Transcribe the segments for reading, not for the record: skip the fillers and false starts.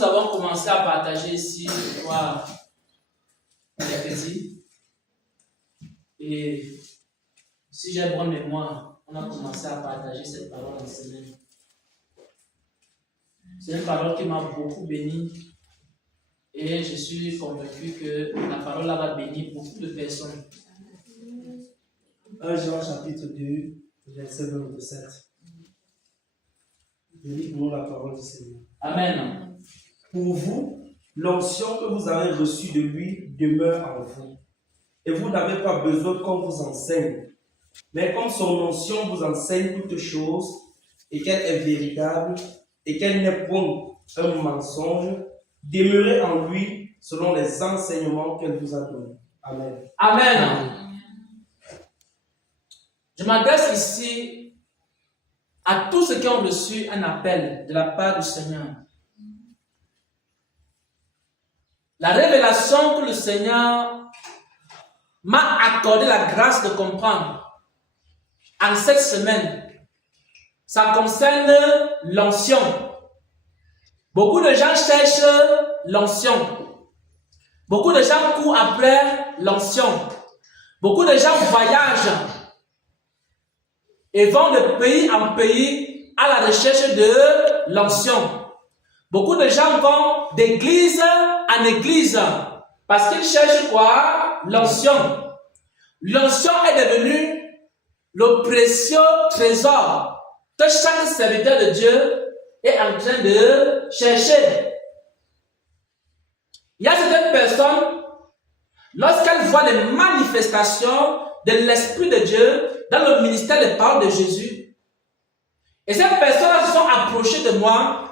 nous avons commencé à partager ici, je crois, mercredi. Et si j'ai bonne mémoire, on a commencé à partager cette parole en semaine. C'est une parole qui m'a beaucoup béni. Et je suis convaincu que la parole là va bénir beaucoup de personnes. 1 Jean chapitre 2, verset 27. Je lis pour nous la parole du Seigneur. Amen. Pour vous, l'onction que vous avez reçue de lui demeure en vous. Et vous n'avez pas besoin qu'on vous enseigne. Mais comme son onction vous enseigne toutes choses, et qu'elle est véritable, et qu'elle n'est point un mensonge, demeurez en lui selon les enseignements qu'elle vous a donnés. Amen. Amen. Je m'adresse ici à tous ceux qui ont reçu un appel de la part du Seigneur. La révélation que le Seigneur m'a accordé la grâce de comprendre en cette semaine, ça concerne l'onction. Beaucoup de gens cherchent l'onction. Beaucoup de gens courent après l'onction. Beaucoup de gens voyagent et vont de pays en pays à la recherche de l'onction. Beaucoup de gens vont d'église en église parce qu'ils cherchent quoi? L'onction. L'onction est devenue le précieux trésor que chaque serviteur de Dieu est en train de chercher. Il y a certaines personnes, lorsqu'elles voient les manifestations de l'Esprit de Dieu dans le ministère des paroles de Jésus, et ces personnes se sont approchées de moi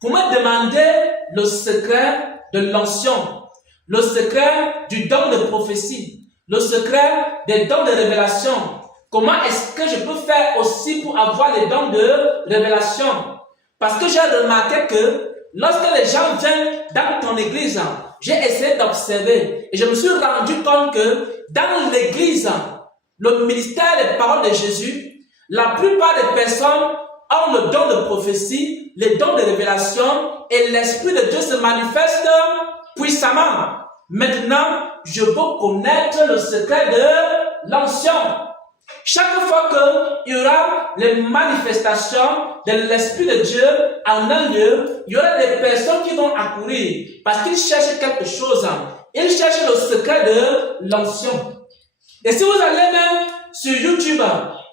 pour me demander le secret de l'onction, le secret du don de prophétie, le secret des dons de révélation. Comment est-ce que je peux faire aussi pour avoir les dons de révélation? Parce que j'ai remarqué que lorsque les gens viennent dans ton église, j'ai essayé d'observer et je me suis rendu compte que dans l'église, le ministère des paroles de Jésus, la plupart des personnes ont le don de prophétie, les dons de révélation et l'Esprit de Dieu se manifeste puissamment. Maintenant, je veux connaître le secret de l'onction. Chaque fois qu'il y aura les manifestations de l'Esprit de Dieu en un lieu, il y aura des personnes qui vont accourir parce qu'ils cherchent quelque chose. Ils cherchent le secret de l'onction. Et si vous allez même sur YouTube,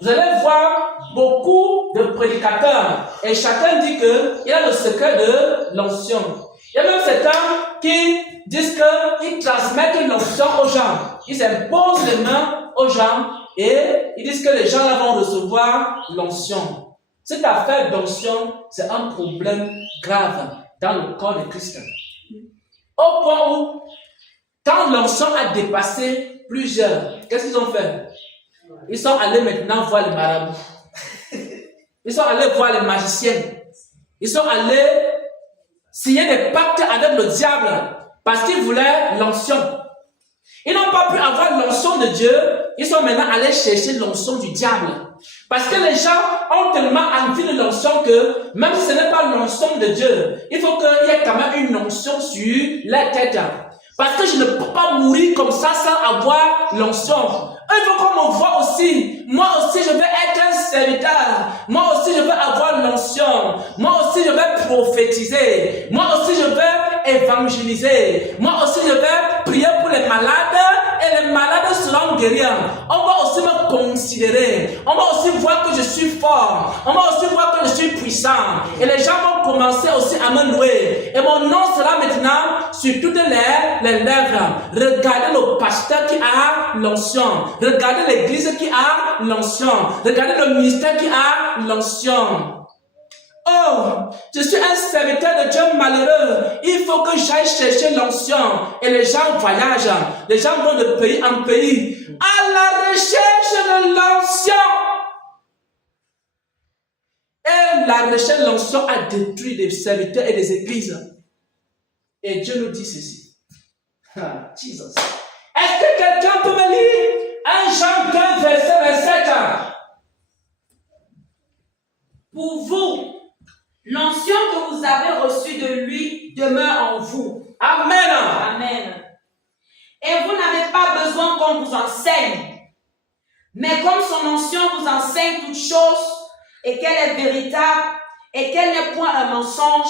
vous allez voir beaucoup de prédicateurs et chacun dit qu'il a le secret de l'onction. Il y a même certains qui disent qu'ils transmettent l'onction aux gens. Ils imposent les mains aux gens et ils disent que les gens là vont recevoir l'onction. Cette affaire d'onction, c'est un problème grave dans le corps de Christ. Au point où, quand l'onction a dépassé plusieurs, qu'est-ce qu'ils ont fait? Ils sont allés maintenant voir les marabouts. Ils sont allés voir les magiciens. Ils sont allés signer des pactes avec le diable parce qu'ils voulaient l'onction. Ils n'ont pas pu avoir l'onction de Dieu. Ils sont maintenant allés chercher l'onction du diable. Parce que les gens ont tellement envie de l'onction que même si ce n'est pas l'onction de Dieu, il faut qu'il y ait quand même une onction sur la tête. Parce que je ne peux pas mourir comme ça sans avoir l'onction. Il faut qu'on me voit aussi. Moi aussi, je vais être un serviteur. Moi aussi, je vais avoir l'onction. Moi aussi, je vais prophétiser. Moi aussi, je vais évangéliser. Moi aussi, je vais prier pour les malades et les malades seront guéris. On va aussi me considérer. On va aussi voir que je suis fort. On va aussi voir que je suis puissant. Et les gens vont commencer aussi à me louer. Et mon nom sera maintenant sur toutes les lèvres. Regardez le pasteur qui a l'onction. Regardez l'église qui a l'onction. Regardez le ministère qui a l'onction. Oh, je suis un serviteur de Dieu malheureux. Il faut que j'aille chercher l'onction. Et les gens voyagent. Les gens vont de pays en pays à la recherche de l'onction. Et la recherche de l'onction a détruit des serviteurs et des églises. Et Dieu nous dit ceci. Jesus. Est-ce que quelqu'un peut me lire 1 Jean 2, verset 27? Pour vous, l'onction que vous avez reçue de lui demeure en vous. Amen. Amen. Et vous n'avez pas besoin qu'on vous enseigne. Mais comme son onction vous enseigne toutes choses, et qu'elle est véritable, et qu'elle n'est point un mensonge,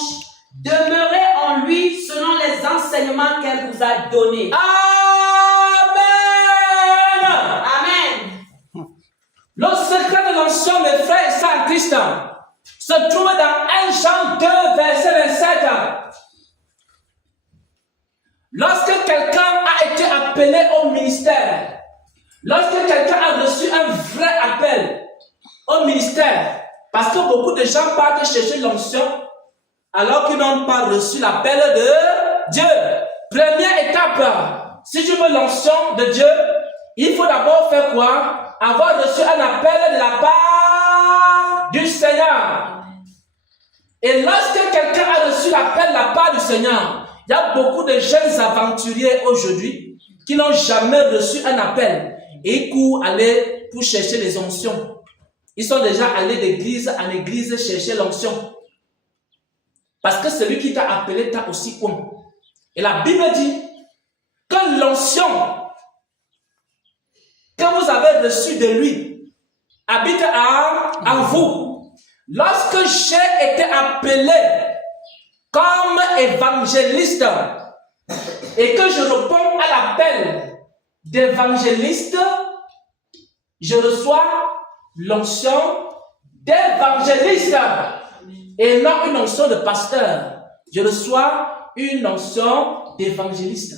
demeurez en lui selon les enseignements qu'elle vous a donnés. Amen. Amen. Le secret de l'onction, mes frères et sœurs en Christ, se trouve dans 1 Jean 2, verset 27. Lorsque quelqu'un a été appelé au ministère, lorsque quelqu'un a reçu un vrai appel au ministère, parce que beaucoup de gens partent chercher l'onction alors qu'ils n'ont pas reçu l'appel de Dieu. Première étape, si tu veux l'onction de Dieu, il faut d'abord faire quoi? Avoir reçu un appel de la part du Seigneur. Et lorsque quelqu'un a reçu l'appel de la part du Seigneur, il y a beaucoup de jeunes aventuriers aujourd'hui qui n'ont jamais reçu un appel et ils courent aller pour chercher les onctions. Ils sont déjà allés d'église en église chercher l'onction. Parce que celui qui t'a appelé t'a aussi oint. Et la Bible dit que l'onction que vous avez reçue de lui habite en vous. Lorsque j'ai été appelé comme évangéliste et que je réponds à l'appel d'évangéliste, je reçois l'onction d'évangéliste et non une onction de pasteur. Je reçois une onction d'évangéliste.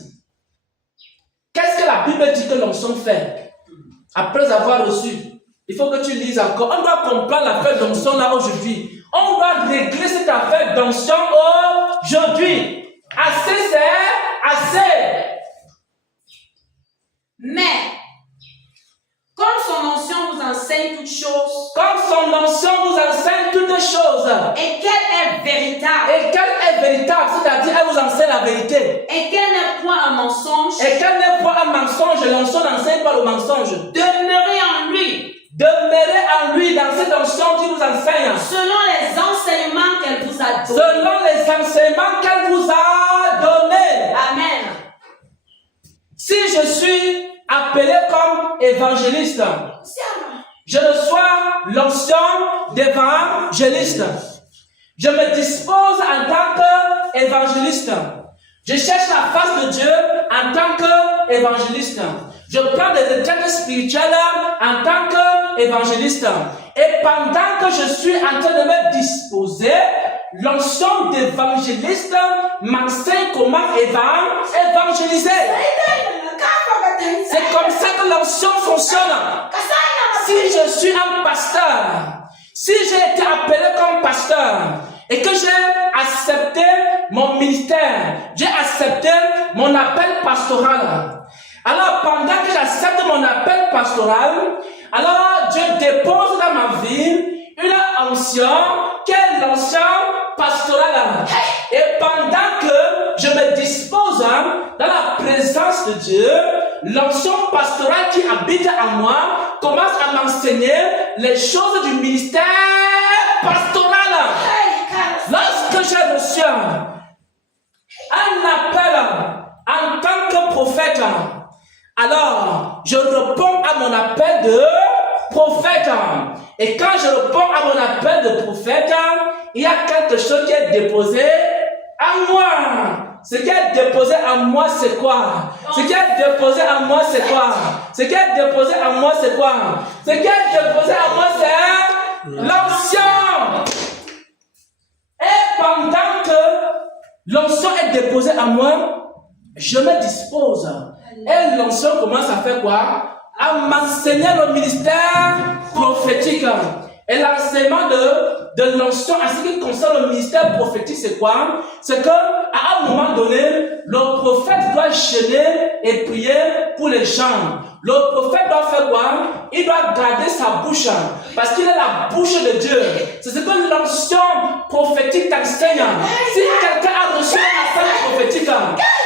Qu'est-ce que la Bible dit que l'onction fait? Après avoir reçu, il faut que tu lises encore. On doit comprendre l'affaire d'onction là aujourd'hui. On doit régler cette affaire d'onction aujourd'hui. Assez, c'est assez. Mais, comme son onction vous enseigne toutes choses, Comme son onction vous enseigne toutes choses, et qu'elle est véritable, et qu'elle est véritable, c'est-à-dire elle vous enseigne la vérité, et qu'elle n'est point un mensonge, et qu'elle n'est pas un mensonge, l'onction n'enseigne pas le mensonge. demeurez en lui, Demeurez en lui dans cette onction qui vous enseigne, selon les enseignements qu'elle vous a donnés. selon les enseignements qu'elle vous a donnés. Amen. Si je suis appelé comme évangéliste, je reçois l'onction d'évangéliste. Je me dispose en tant qu'évangéliste. Je cherche la face de Dieu en tant qu'évangéliste. Je prends des retraites spirituelles en tant qu'évangéliste. Et pendant que je suis en train de me disposer, l'onction d'évangéliste m'enseigne comment évangéliser. C'est comme ça que l'onction fonctionne. Si je suis un pasteur, si j'ai été appelé comme pasteur et que j'ai accepté mon ministère, j'ai accepté mon appel pastoral, alors pendant que j'accepte mon appel pastoral, alors Dieu dépose dans ma vie une onction qui est l'onction pastorale. Et pendant que je me dispose dans la présence de Dieu, l'onction pastorale qui habite en moi commence à m'enseigner les choses du ministère pastoral. Lorsque j'ai reçu un appel en tant que prophète, alors je réponds à mon appel de prophète. Et quand je réponds à mon appel de prophète, il y a quelque chose qui est déposé en moi. Ce qui est déposé en moi, c'est quoi? Ce qui est déposé en moi, c'est quoi? Ce qui est déposé en moi, c'est quoi? Ce qui est déposé en moi, c'est l'onction. Et pendant que l'onction est déposée en moi, je me dispose. Et l'onction commence à faire quoi? À m'enseigner le ministère prophétique. Et l'enseignement de l'onction en ce qui concerne le ministère prophétique, c'est quoi? C'est que à un moment donné, le prophète doit jeûner et prier pour les gens. Le prophète doit faire quoi? Il doit garder sa bouche parce qu'il est la bouche de Dieu. C'est ce que l'onction prophétique t'enseigne. Si quelqu'un a reçu un appel prophétique,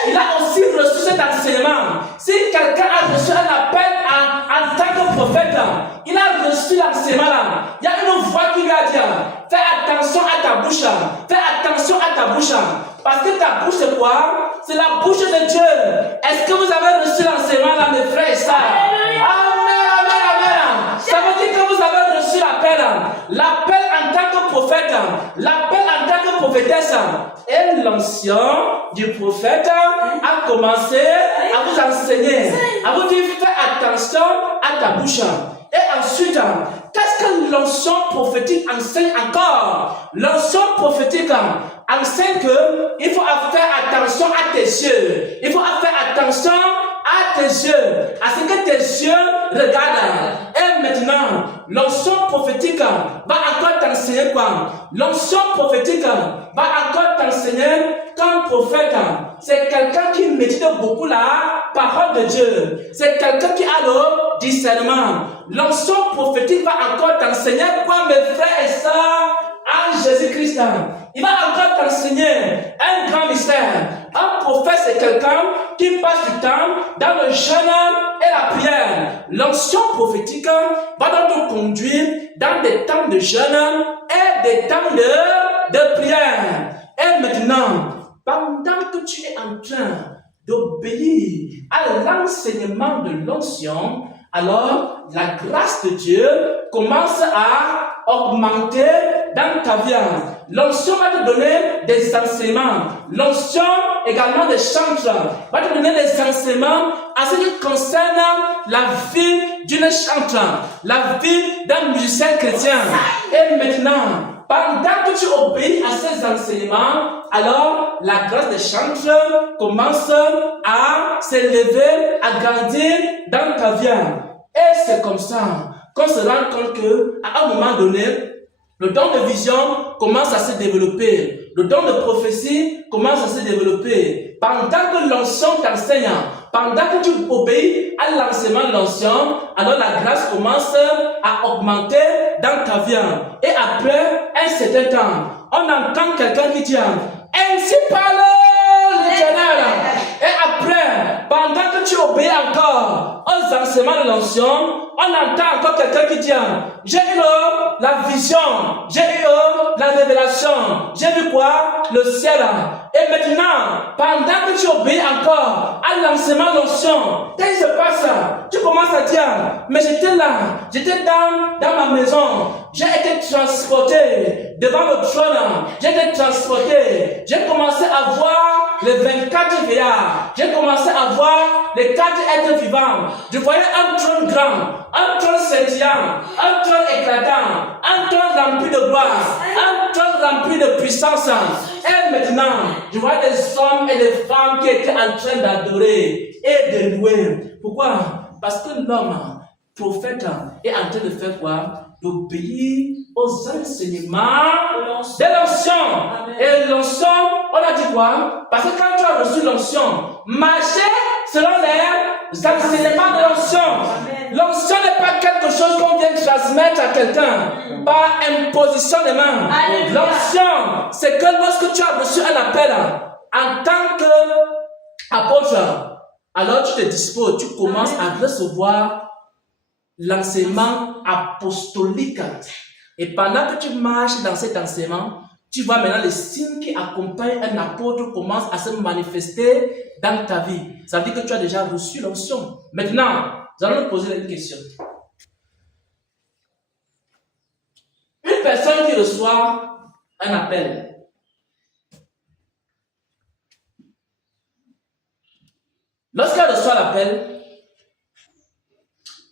il a aussi reçu cet enseignement. Si quelqu'un a reçu un appel en tant que prophète, il a reçu l'enseignement là. Il y a une voix qui lui a dit: fais attention à ta bouche, fais attention à ta ta bouche. Parce que ta bouche, c'est quoi? C'est la bouche de Dieu. Est-ce que vous avez reçu l'enseignement là, mes frères et sœurs? Amen, amen, amen. Ça veut dire que vous avez reçu l'appel. L'appel en tant que prophète. L'appel en tant que prophétesse. Et l'onction du prophète a commencé à vous enseigner. À vous dire, fais attention à ta bouche. Et ensuite, qu'est-ce que l'onction prophétique enseigne encore? L'onction prophétique enseigne qu'il faut faire attention à tes yeux. Il faut faire attention à tes yeux, à ce que tes yeux regardent. Et maintenant, l'onction prophétique va encore t'enseigner quoi? L'onction prophétique va encore t'enseigner qu'un prophète, c'est quelqu'un qui médite beaucoup la parole de Dieu. C'est quelqu'un qui a le discernement. L'onction prophétique va encore t'enseigner quoi, mes frères et sœurs, en Jésus-Christ. Il va encore t'enseigner un grand mystère. Un prophète, c'est quelqu'un qui passe du temps dans le jeûne et la prière. L'onction prophétique va donc te conduire dans des temps de jeûne et des temps de prière. Et maintenant, pendant que tu es en train d'obéir à l'enseignement de l'onction, alors la grâce de Dieu commence à augmenter dans ta vie. L'onction va te donner des enseignements. L'onction également des chantres va te donner des enseignements à ce qui concerne la vie d'une chantre, la vie d'un musicien chrétien. Et maintenant, pendant que tu obéis à ces enseignements, alors la grâce des chantres commence à s'élever, à grandir dans ta vie. Et c'est comme ça qu'on se rend compte qu'à un moment donné, le don de vision commence à se développer. Le don de prophétie commence à se développer. Pendant que l'onction t'enseigne, pendant que tu obéis à l'enseignement de l'onction, alors la grâce commence à augmenter dans ta vie. Et après un certain temps, on entend quelqu'un qui dit, ainsi parle l'Éternel. Et après, pendant que tu obéis encore aux enseignements de l'onction, on entend encore quelqu'un qui dit, j'ai eu la vision, j'ai eu la révélation, j'ai vu quoi? Le ciel. Et maintenant, pendant que tu obéis encore à l'enseignement de l'onction, qu'est-ce qui se passe? Tu commences à dire, mais j'étais là, j'étais dans ma maison, j'ai été transporté devant le trône, j'ai été transporté, j'ai commencé à voir les 24 veillards, j'ai commencé à voir les 4 êtres vivants. Je voyais un trône grand, un trône scintillant, un trône éclatant, un trône rempli de gloire, un trône rempli de puissance. Et maintenant, je vois des hommes et des femmes qui étaient en train d'adorer et de louer. Pourquoi? Parce que l'homme, prophète, est en train de faire quoi? D'obéir aux enseignements de l'onction. Et l'onction, on a dit quoi? Parce que quand tu as reçu l'onction, marcher selon les enseignements de l'onction. L'onction n'est pas quelque chose qu'on vient transmettre à quelqu'un par imposition des mains. L'onction, c'est que lorsque tu as reçu un appel en tant qu'apôtre, alors tu te disposes, tu commences à recevoir l'enseignement apostolique. Et pendant que tu marches dans cet enseignement, tu vois maintenant les signes qui accompagnent un apôtre commencent à se manifester dans ta vie. Ça veut dire que tu as déjà reçu l'onction. Maintenant, nous allons nous poser une question. Une personne qui reçoit un appel, lorsqu'elle reçoit l'appel,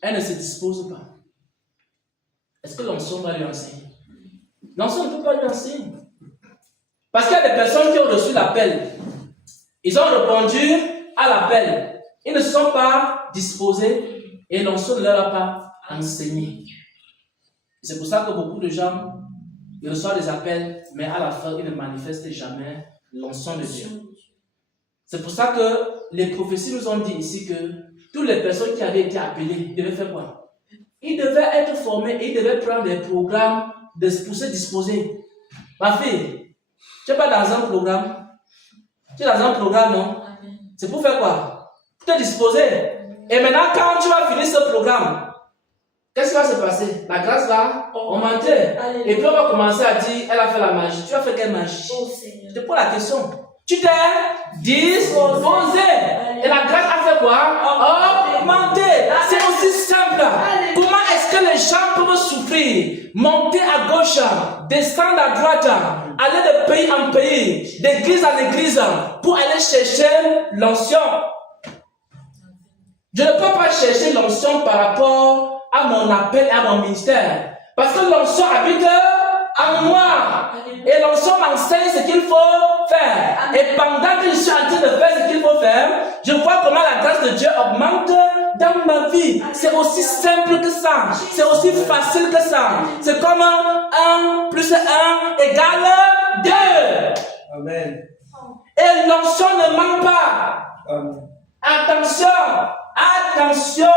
elle ne se dispose pas. Est-ce que l'onction va lui enseigner? L'onction ne peut pas lui enseigner. Parce qu'il y a des personnes qui ont reçu l'appel. Ils ont répondu à l'appel. Ils ne sont pas disposés et l'onction ne leur a pas enseigné. C'est pour ça que beaucoup de gens ils reçoivent des appels, mais à la fin, ils ne manifestent jamais l'onction de Dieu. C'est pour ça que les prophéties nous ont dit ici que toutes les personnes qui avaient été appelées devaient faire quoi? Ils devaient être formés et ils devaient prendre des programmes pour se disposer. Ma fille, tu n'es pas dans un programme. Tu es dans un programme, non? C'est pour faire quoi? Pour te disposer. Et maintenant, quand tu vas finir ce programme, qu'est-ce qui va se passer? La grâce va On mentait. Et puis on va commencer à dire, elle a fait la magie. Tu as fait quelle magie? Oh Seigneur. Je te pose la question. Tu t'es disposé. Et la grâce a fait quoi? Augmenter. C'est aussi simple. Comment est-ce que les gens peuvent souffrir? Monter à gauche, descendre à droite, aller de pays en pays, d'église en église, pour aller chercher l'onction. Je ne peux pas chercher l'onction par rapport à mon appel et à mon ministère. Parce que l'onction habite en moi. Et l'onction m'enseigne ce qu'il faut faire. Et pendant que je suis en train de faire ce qu'il faut faire, je vois comment la grâce de Dieu augmente dans ma vie. C'est aussi simple que ça. C'est aussi facile que ça. C'est comme 1 plus 1 égale 2. Amen. Et l'onction ne manque pas. Amen. Attention, attention.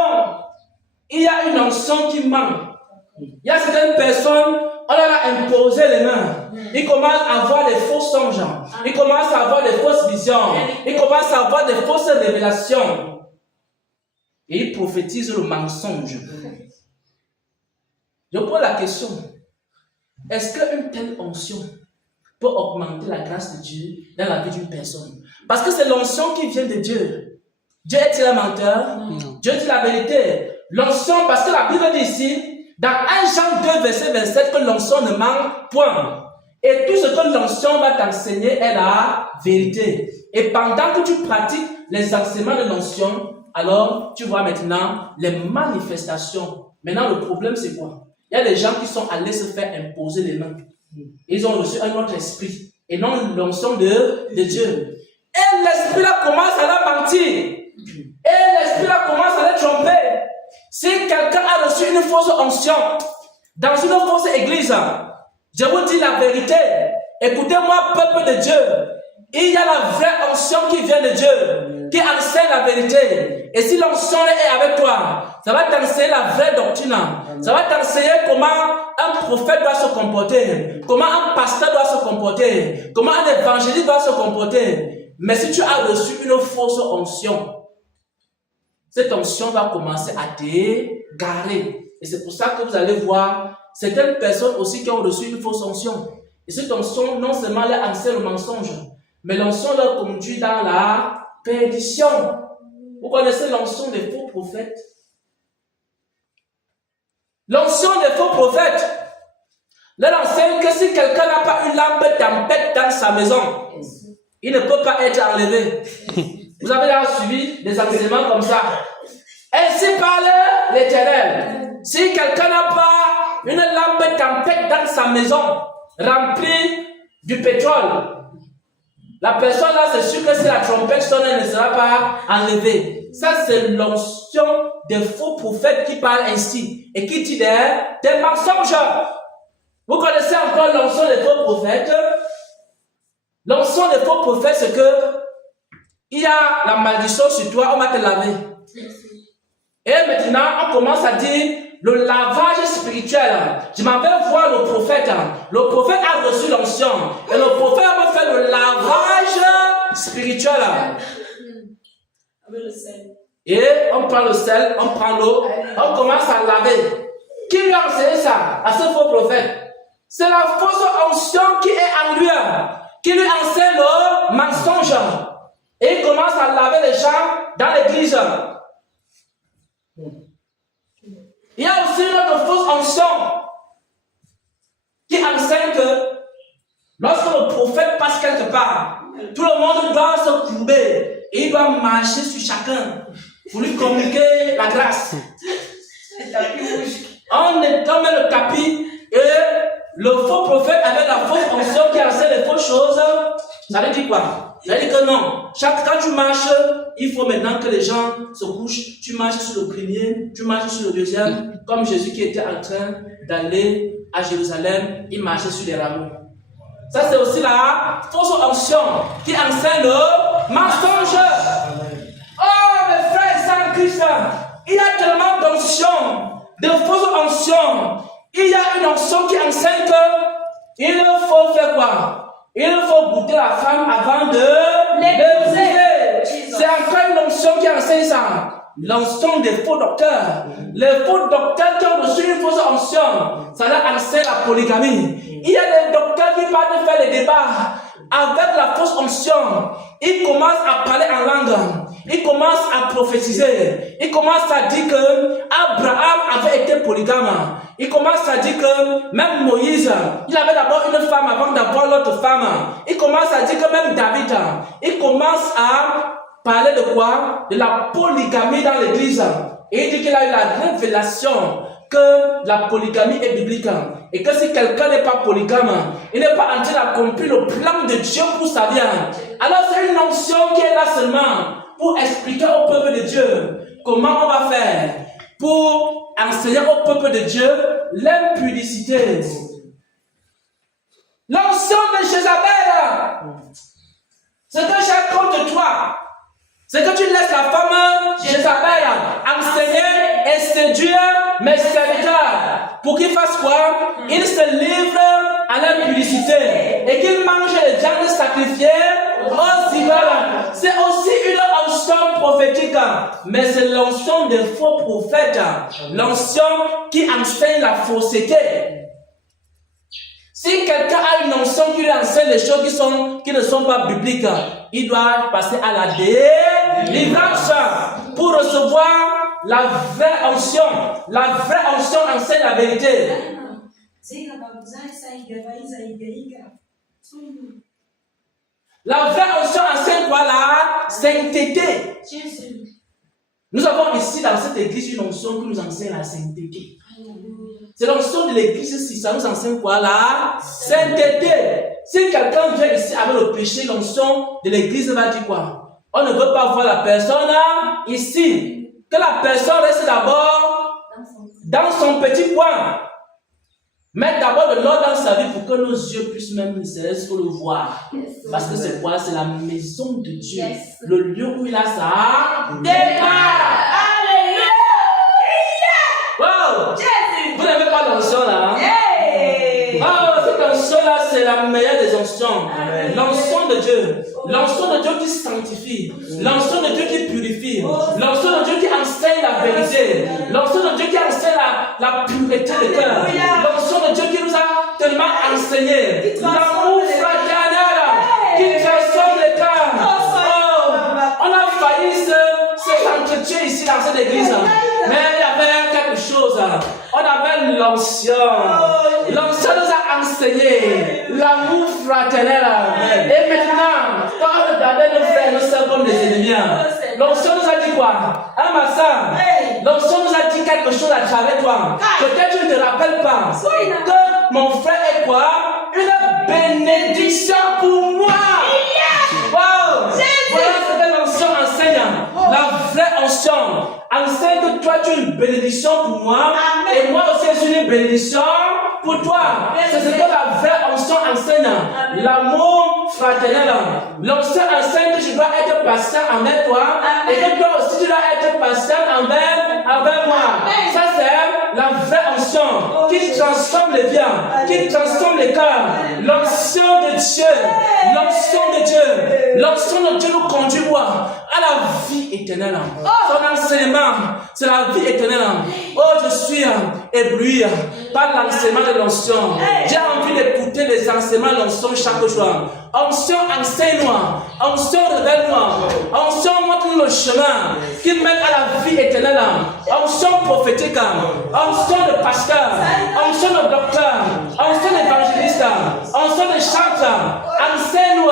Il y a une onction qui manque. Il y a certaines personnes, on leur a imposé les mains. Ils commencent à avoir des faux songes. Ils commencent à avoir des fausses visions. Ils commencent à avoir des fausses révélations. Et ils prophétisent le mensonge. Je pose la question. Est-ce qu'une telle onction peut augmenter la grâce de Dieu dans la vie d'une personne? Parce que c'est l'onction qui vient de Dieu. Dieu est-il un menteur? Non. Dieu dit la vérité. L'onction, parce que la Bible dit ici, dans 1 Jean 2, verset 27, que l'onction ne manque point. Et tout ce que l'onction va t'enseigner est la vérité. Et pendant que tu pratiques les enseignements de l'onction, alors tu vois maintenant les manifestations. Maintenant, le problème, c'est quoi? Il y a des gens qui sont allés se faire imposer les mains. Ils ont reçu un autre esprit et non l'onction de Dieu. Et l'esprit là commence à leur mentir. Et l'esprit là commence à les tromper. Si quelqu'un a reçu une fausse onction dans une fausse église, je vous dis la vérité. Écoutez-moi, peuple de Dieu. Il y a la vraie onction qui vient de Dieu, qui enseigne la vérité. Et si l'onction est avec toi, ça va t'enseigner la vraie doctrine. Ça va t'enseigner comment un prophète doit se comporter, comment un pasteur doit se comporter, comment un évangéliste doit se comporter. Mais si tu as reçu une fausse onction, cette onction va commencer à t'égarer. Et c'est pour ça que vous allez voir certaines personnes aussi qui ont reçu une fausse onction. Et cette onction, non seulement leur enseigne le mensonge, mais l'onction leur conduit dans la perdition. Vous connaissez l'onction des faux prophètes? L'onction des faux prophètes leur enseigne que si quelqu'un n'a pas une lampe tempête dans sa maison, il ne peut pas être enlevé. Vous avez déjà suivi des enseignements comme ça. Ainsi parle l'Éternel. Si quelqu'un n'a pas une lampe tempête dans sa maison, remplie du pétrole, la personne là, c'est sûr que si la trompette sonne, elle ne sera pas enlevée. Ça, c'est l'onction des faux prophètes qui parlent ainsi et qui dit des mensonges. Vous connaissez encore l'onction des faux prophètes? L'onction des faux prophètes, c'est que il y a la malédiction sur toi, on va te laver. Et maintenant, on commence à dire le lavage spirituel. Je m'en vais voir le prophète. Le prophète a reçu l'onction. Et le prophète va faire le lavage spirituel. Et on prend le sel, on prend l'eau, on commence à laver. Qui lui a enseigné ça? À ce faux prophète. C'est la fausse onction qui est en lui, qui lui enseigne le mensonge. Et il commence à laver les gens dans l'église. Il y a aussi une autre fausse onction qui enseigne que lorsque le prophète passe quelque part, tout le monde doit se courber et il doit marcher sur chacun pour lui communiquer la grâce. On met le tapis et le faux prophète avec la fausse onction qui enseigne les fausses choses. Ça veut dire quoi? Ça veut dire que non. Quand tu marches, il faut maintenant que les gens se couchent. Tu marches sur le premier, tu marches sur le deuxième. Comme Jésus qui était en train d'aller à Jérusalem, il marchait sur les rameaux. Ça, c'est aussi la fausse onction qui enseigne le mensonge. Oh, mes frères et sœurs en Christ, il y a tellement d'onctions, de fausses onctions. Il y a une onction qui enseigne que il faut faire quoi? Il faut goûter la femme avant de l'épouser. C'est encore une onction qui enseigne ça. l'onction des faux docteurs. Les faux docteurs qui ont reçu une fausse onction, ça leur enseigne la polygamie. Il y a des docteurs qui partent de faire des débats avec la fausse onction. Ils commencent à parler en langue. Ils commencent à prophétiser. Ils commencent à dire que Abraham avait été polygame. Ils commencent à dire que même Moïse, il avait d'abord une femme avant d'avoir l'autre femme. Ils commencent à dire que même David, il commence à parler de quoi? De la polygamie dans l'église. Et il dit qu'il a eu la révélation que la polygamie est biblique. Et que si quelqu'un n'est pas polygame, il n'est pas en train d'accomplir le plan de Dieu pour sa vie. Alors c'est une onction qui est là seulement pour expliquer au peuple de Dieu comment on va faire pour enseigner au peuple de Dieu l'impudicité. L'onction de Jézabel, ce que j'ai contre toi, c'est que tu laisses la femme Jézabel enseigner et séduire mes serviteurs pour qu'ils fassent quoi? Ils se livrent à l'impudicité et qu'ils mangent les viandes sacrifiées aux idoles. C'est aussi une onction prophétique, mais c'est l'onction des faux prophètes, l'onction qui enseigne la fausseté. Si quelqu'un a une onction qui lui enseigne des choses qui ne sont pas bibliques, il doit passer à la délivrance pour recevoir la vraie onction. La vraie onction enseigne la vérité. La vraie onction enseigne quoi? La sainteté. Nous avons ici dans cette église une onction qui nous enseigne la sainteté. C'est l'onction de l'église ici, ça nous enseigne quoi? La sainteté. Si quelqu'un vient ici avec le péché, l'onction de l'église va dire quoi? On ne veut pas voir la personne ici. Que la personne reste d'abord dans son petit coin. Mettre d'abord de l'ordre dans sa vie pour que nos yeux puissent même le voir. Parce que c'est quoi? C'est la maison de Dieu. Le lieu où il a sa demeure. Alléluia. Wow. Vous n'avez pas d'onction là, hein? Oh, cette onction-là, c'est la meilleure des onction. L'onction de Dieu. L'onction de Dieu qui sanctifie. L'onction de Dieu qui purifie. L'onction de Dieu qui enseigne la vérité. L'onction de Dieu qui enseigne la pureté de cœur. L'onction de Dieu qui nous a tellement enseigné. L'amour fraternel qui transforme les cœurs. Oh, on a failli s'entretuer ici dans cette église. Mais il y avait quelque chose. On avait l'onction. L'onction nous a enseigné l'amour fraternel. Et maintenant, quand on regardait nos frères, nous sommes comme des ennemis. L'onction nous a dit quoi? Hein, ma soeur? L'onction nous a dit quelque chose à travers toi. Peut-être tu ne te rappelles pas que mon frère est quoi? Une bénédiction pour moi. Wow! Voilà ce que l'onction enseigne. La vraie onction enseigne que toi tu es une bénédiction pour moi. Et moi aussi je suis une bénédiction pour toi. C'est ce que la vraie onction enseigne. L'amour fraternel. L'onction enseigne que je dois être patient envers toi. Et que toi aussi tu dois être patient envers moi. Ça c'est la vraie onction qui transforme les vies, qui transforme les cœurs. L'onction de Dieu. L'onction de Dieu. L'onction de Dieu nous conduit à la vie éternelle. Son enseignement, c'est la vie éternelle. Oh, je suis ébloui par l'enseignement de l'onction. J'ai envie d'écouter les enseignements de l'onction chaque jour. Onction, enseigne-moi. Onction, révèle-moi. Onction, montre-nous le chemin qui mène à la vie éternelle. Onction prophétique. Onction de pasteur. Onction de docteur. Onction d'évangéliste. Onction de chanteur. Enseigne-nous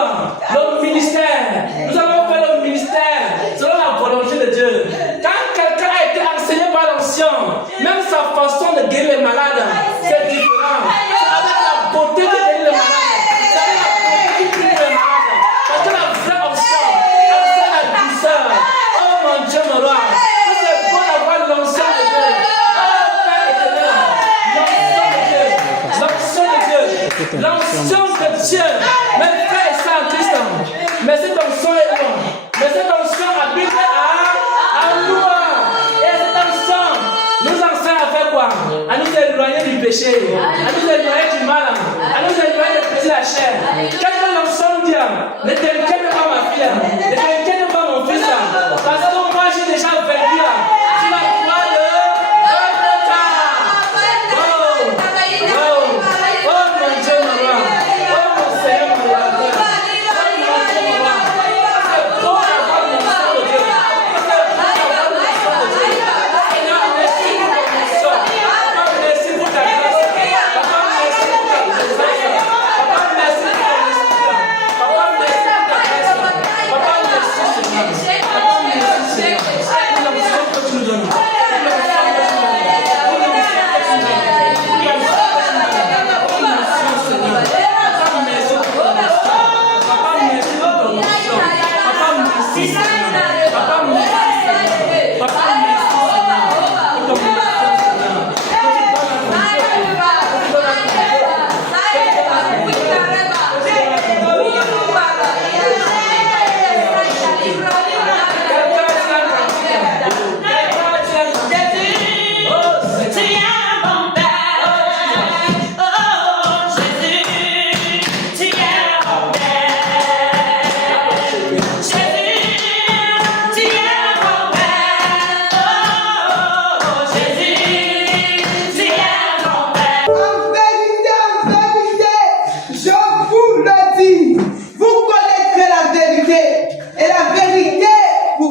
le ministère. Nous allons faire le ministère selon la volonté de Dieu. Quand quelqu'un a été enseigné par l'onction, même sa façon de guérir les malades, c'est différent. C'est avec la beauté de guérir les malades. C'est avec la beauté de guérir les malades. Parce que la vraie onction, enseigne la douceur. Oh mon Dieu, mon roi. C'est beau d'avoir l'onction de Dieu. Oh Père éternel. L'onction de Dieu. L'onction de Dieu. L'onction de Dieu. Mes frères et sœurs en Christ. Mais cette onction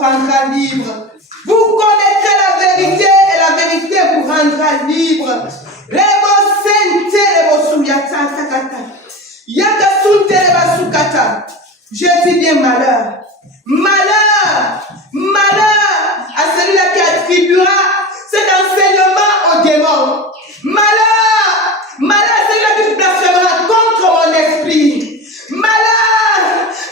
rendra libre. Vous connaîtrez la vérité et la vérité vous rendra libre. Rebo sente rebo suyata takata. Yaka sunte reba sukata. Je dis bien malheur. Malheur. Malheur à celui-là qui attribuera cet enseignement aux démons. Malheur. Malheur à celui-là qui blasphémera contre mon esprit. Malheur.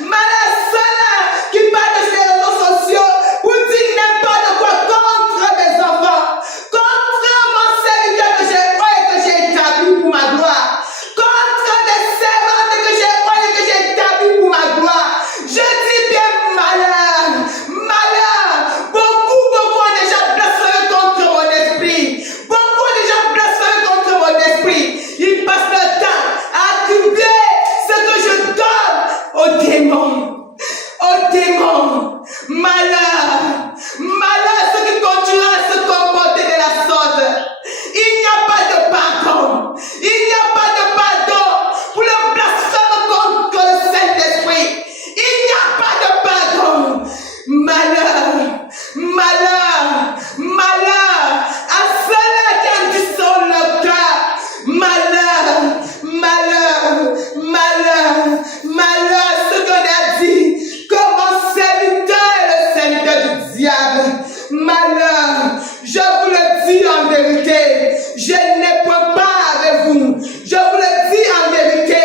Malheur à ceux-là qui parlent de ces réseaux sociaux pour dire n'importe quoi contre mes enfants, contre mon serviteur que j'ai et que j'ai établi pour ma gloire, contre mes servantes que j'ai et que j'ai établi pour ma gloire. Je dis bien malheur, malheur. Beaucoup ont déjà blasphémé contre mon esprit. Beaucoup ont déjà blasphémé contre mon esprit. Ils passent leur temps à attribuer ce que je donne aux démons. Aux démons. Malheur. Malheur à ceux qui continuent à se comporter de la sorte. Il n'y a pas de pardon. Il n'y a pas de pardon pour le blasphème contre le Saint-Esprit. Il n'y a pas de pardon. Malheur. Malheur. Malheur à ceux-là qui endurcissent leur cœur. Malheur. Malheur. Malheur. Malheur à ce qu'on a dit que mon serviteur est le serviteur du diable. Malheur. Je vous le dis en vérité. Je n'ai point pas avec vous. Je vous le dis en vérité.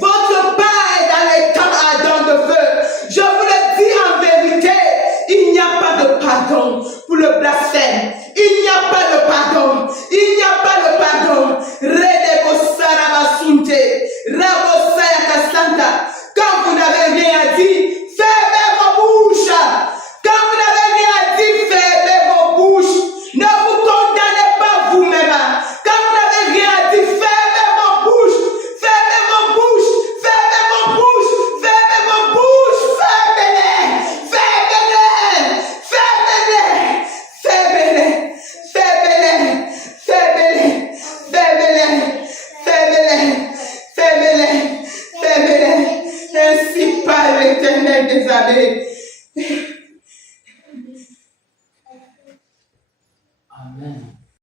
Votre Père est dans les camps ardents de feu. Je vous le dis en vérité. Il n'y a pas de pardon